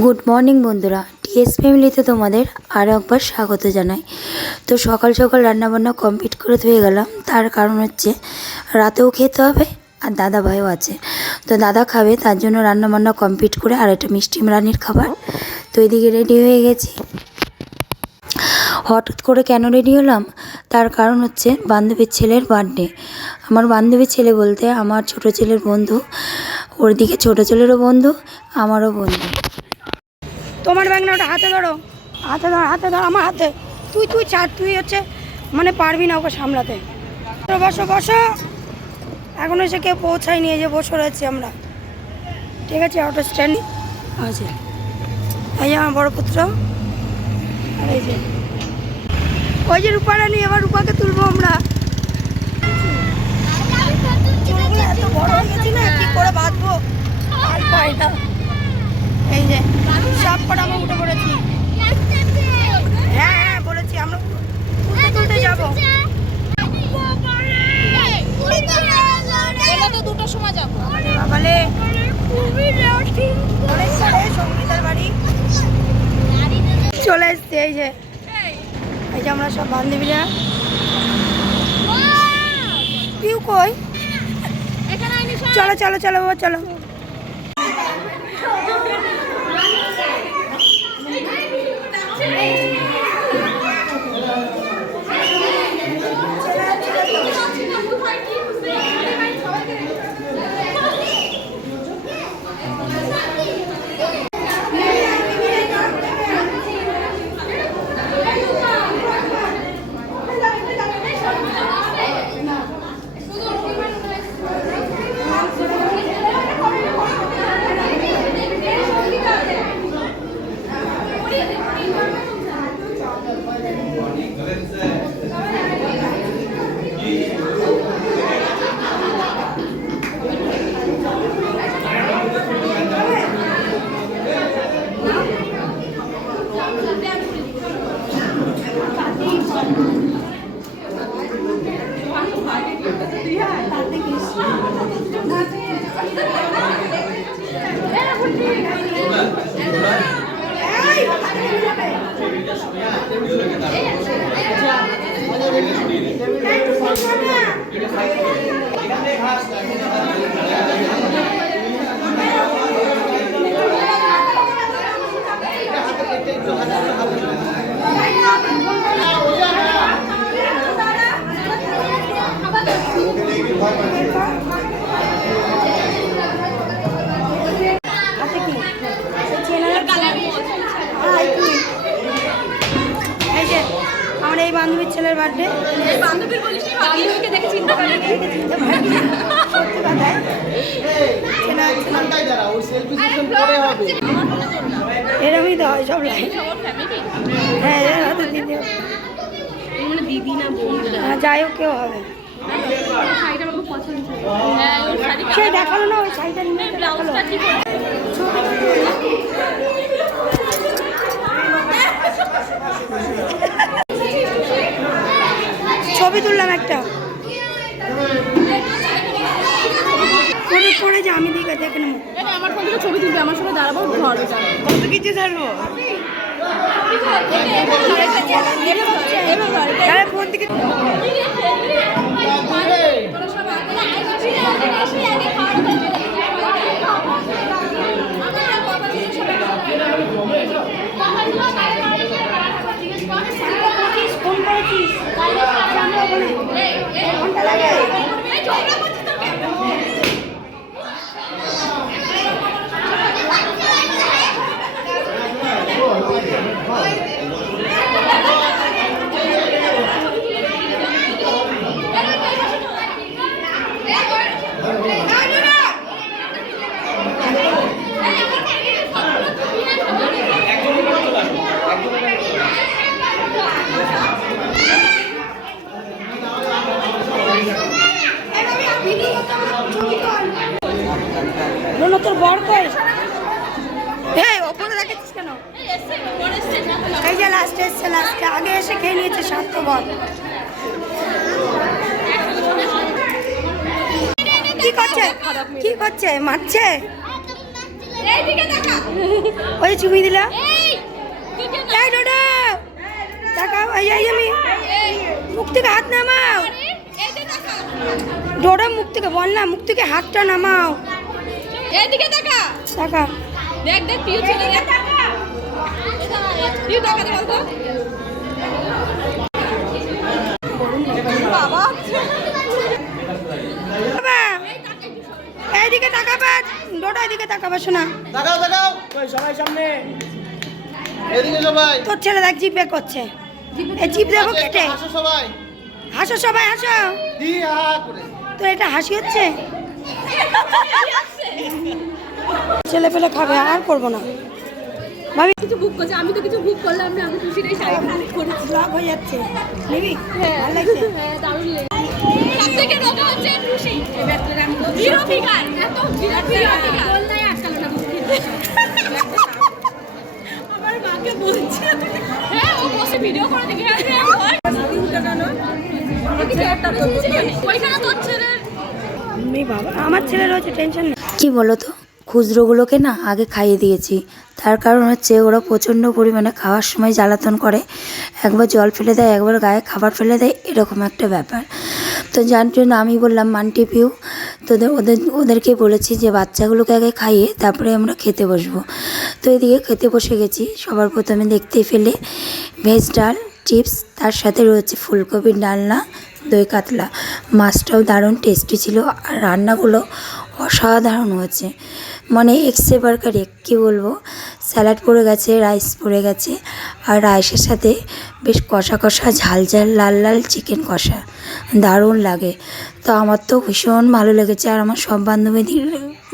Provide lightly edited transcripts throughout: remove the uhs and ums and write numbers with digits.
Good morning বন্ধুরা, T S ফ্যামিলিতে তোমাদের আরও একবার স্বাগত জানাই। তো সকাল সকাল রান্নাবান্না কমপ্লিট করে ধুয়ে গেলাম, তার কারণ হচ্ছে রাতেও খেতে হবে আর দাদা ভাইও আছে। তো দাদা খাবে, তার জন্য রান্নাবান্না কমপ্লিট করে আর একটা মিষ্টি রানির খাবার। তো এদিকে রেডি হয়ে গেছি। হঠাৎ করে কেন রেডি হলাম তার কারণ হচ্ছে বান্ধবীর ছেলের বার্থডে। আমার বান্ধবীর ছেলে বলতে আমার ছোট ছেলের বন্ধু, ওর দিকে ছোট ছেলেরও বন্ধু, আমারও বন্ধু। তোমার ব্যাগ না, ওটা হাতে ধরো, হাতে ধর, হাতে ধর, আমার হাতে। তুই ছাড়, তুই হচ্ছে মানে পারবি না ওকে সামলাতে। বসো বসো, এখন এসে কেউ পৌঁছায়নি, এই যে বসে রয়েছি আমরা। ঠিক আছে, অটো স্ট্যান্ড আছে। এই যে আমার বড় পুত্র, আর এই যে ওই যে রূপারানি। এবার রূপাকে তুলবো আমরা। এত বড় হয়ে গেছি না, কি করে বাঁধবো আর পাই না। এই যে সব কটা আমরা উঠে পড়েছি। হ্যাঁ হ্যাঁ বলেছি, আমরা তুলতে যাবো। দুটোর সময় যাবো। সকালে সঙ্গীতার বাড়ি চলে এসছি। এই যে আমরা সব বান্ধবীরা। পিউ কই? চলো চলো চলো বাবা, চলো। আমার এই বান্ধবীর ছেলের বার্থডে। এরকমই তো হয় সব লাইন। হ্যাঁ দিদি না বোন, যাই হোক কেউ হবে। সে দেখালো না ওই শাড়িটা নিয়ে দেখালো। ছবি তুললাম একটা, পরে যে আমি দিকে দেখে নেবো। আমার ফোন থেকে ছবি তুলবে, আমার সঙ্গে দাঁড়াবো, ঘর কত কিছু ছাড়বো। ফোন থেকে ফোন করেছিস ঘন্টা লাগে। তোর বর কই? এই ওপরে রাখিস কেন? এই যে লাস্টে এসছে, লাস্টে আগে এসে খেয়ে নিয়েছে স্বার্থপর। কি করছে? মারছে? এইদিকে তাকা। ওই চুমি দিলা এই দিকে না। এই ডোডো তাকাও এই আমি মুখ থেকে হাত নামাও এইদিকে তাকা। ডোডো মুখ থেকে বল না মুখ থেকে হাতটা নামাও এইদিকে তাকা। তাকা দেখ দেখ পিউ চলে গেছে। পিউ তাকাতে বলতো। বাবা বাবা এইদিকে তাকাবা ডোডো এদিকে তাকাবা শোনা তাকাও তাকাও ওই সবাই সামনে এদিকে সবাই তোর ছেলে দেখ জিভ বের করছে এই জিভ দেবো কেটে আসো সবাই হাসো সবাই হাসো দি হা করে তোর এটা হাসি হচ্ছে ছেলে পেলে খাবে আর করবো না ভাবি কিছু বুক করছে, আমি তো কিছু বুক করলাম না, আমি খুশি নেই শাড়ি বুক করেছি। ব্লগ হয়ে যাচ্ছে নিবি হ্যাঁ ভালো লাগছে হ্যাঁ দারুণ লেগেছে। সবথেকে রোগা হচ্ছে খুশি। হিরো ফিগার, এত বিরাট হিরো ফিগার। বললাই আটকালো না দুঃখিত। আমার মাকে বলছি হ্যাঁ ও বসে ভিডিও করে দেখে আসবে ওইখানে তোর ছেলের বাবা আমার ছেলে রয়েছে টেনশন নেই কি বলো তো, খুচরোগুলোকে না আগে খাইয়ে দিয়েছি। তার কারণ হচ্ছে ওরা প্রচণ্ড পরিমাণে খাওয়ার সময় জ্বালাতন করে, একবার জল ফেলে দেয়, একবার গায়ে খাবার ফেলে দেয়, এরকম একটা ব্যাপার। তো যার জন্য আমি বললাম মান্টি পিউ ওদেরকে বলেছি যে বাচ্চাগুলোকে আগে খাইয়ে তারপরে আমরা খেতে বসবো। তো এদিকে খেতে বসে গেছি। সবার প্রথমে দেখতেই ফেলে ভেজ ডাল, চিপস, তার সাথে রয়েছে ফুলকপির ডালনা, দই কাতলা। মাছটাও দারুণ টেস্টি ছিল আর রান্নাগুলো অসাধারণ হয়েছে, মানে এক্সে বার্গার কী বলবো। স্যালাড পড়ে গেছে, রাইস পড়ে গেছে, আর রাইসের সাথে বেশ কষা কষা ঝাল ঝাল লাল লাল চিকেন কষা, দারুণ লাগে। তো আমার তো ভীষণ ভালো লেগেছে, আর আমার সব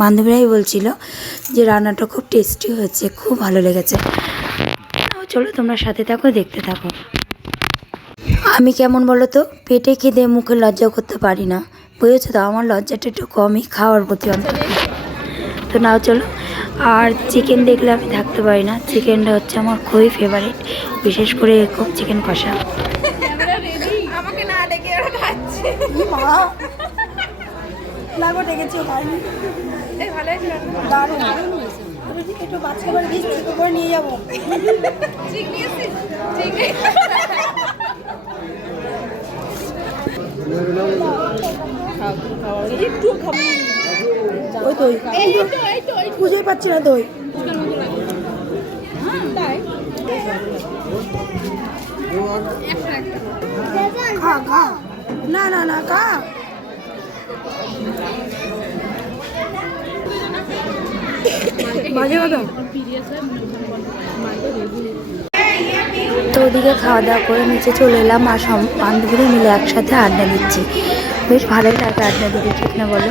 বান্ধবীরাই বলছিল যে রান্নাটা খুব টেস্টি হয়েছে, খুব ভালো লেগেছে। চলো তোমরা সাথে থাকো, দেখতে থাকো। আমি কেমন বলো তো, পেটে খেতে মুখে লজ্জা করতে পারি না, বুঝেছো তো, আমার লজ্জাটা একটু কমই খাওয়ার প্রতি অন্তত। তো নাও চলো। আর চিকেন দেখলে আমি থাকতে পারি না, চিকেনটা হচ্ছে আমার খুবই ফেভারিট, বিশেষ করে খুব চিকেন কষা। আমাকে না ডেকে ওরা খাচ্ছে। লাগো ডেকেছি খাইনি এই ভালো হয়েছে দারুণ একটু বাচ্চা করে দিস থেকে করে নিয়ে যাবো ঠিক নিয়েছিস ঠিক একটু খাবো ওই দই এই তো খুঁজেই পাচ্ছি না দই তাই খা খা না না না খা বাজে কথা তো ওদিকে খাওয়া দাওয়া করে নিচে চলে এলাম, আর সব বান্ধবীরা মিলে একসাথে আড্ডা দিচ্ছি। বেশ ভালোই লাগে আড্ডা দিতে, ঠিক না বলো?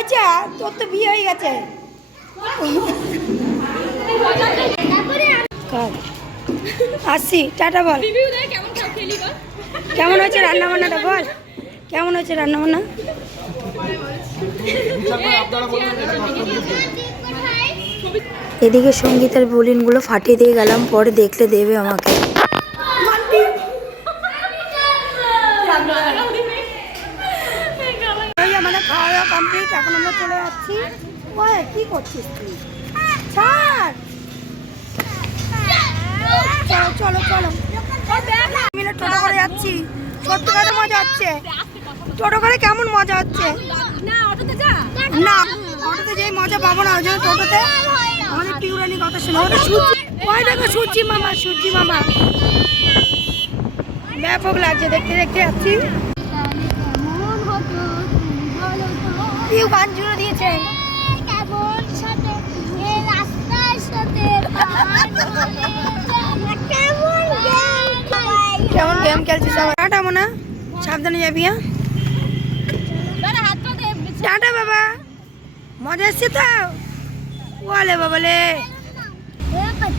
আচ্ছা তোর তো বিয়ে হয়ে গেছে কার আসি টাটা বল রিভিউ দে কেমন খাও খেলি বল কেমন হয়েছে রান্না বান্নাটা বল কেমন হয়েছে রান্না বান্না এদিকে সঙ্গীতের বুলিনগুলো ফাটিয়ে দিয়ে গেলাম, পরে দেখলে দেবে আমাকে। ওই আমাদের খাওয়া দাওয়া কমপ্লিট, এখন আমরা চলে যাচ্ছি। ওই কি করছিস তুই ছাড় চলো চলো চলো মিলে টোটো করে যাচ্ছি, সত্যি কথা মজা হচ্ছে। টোটো করে কেমন মজা হচ্ছে? না অটোতে যা না অটোতে যেই মজা পাবো না, ওই জন্য টোটোতে আমাদের পিউরানি কথা শুনে ওটা সূর্যি, ওই দেখো সূর্যি মামা ব্যাপক লাগছে দেখতে দেখতে যাচ্ছি। পিউ গান জুড়ে দিয়েছে কেমন গেম খেলছিস? আমার টাটা মোনা সাবধানে যাবি, হ্যাঁ? দাদা হাতটা দে। টাটা বাবা, মজা এসছে তো? বলে বাবা লে,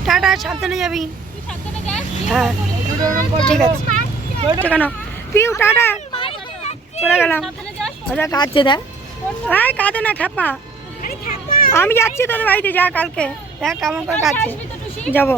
টাটা, সাবধানে যাবি। তুই সাবধানে যাস। হ্যাঁ ঠিক আছে, কেন পিউ, টাটা, চলে গেলাম। সাবধানে যাস। মজা কাঁদছে দেখ, হ্যাঁ কাঁদে না খাপা, আমি যাচ্ছি তোদের বাড়িতে, যা কালকে দেখ কেমন করে কাঁদছে, আসবি তো টুসি? যাবো।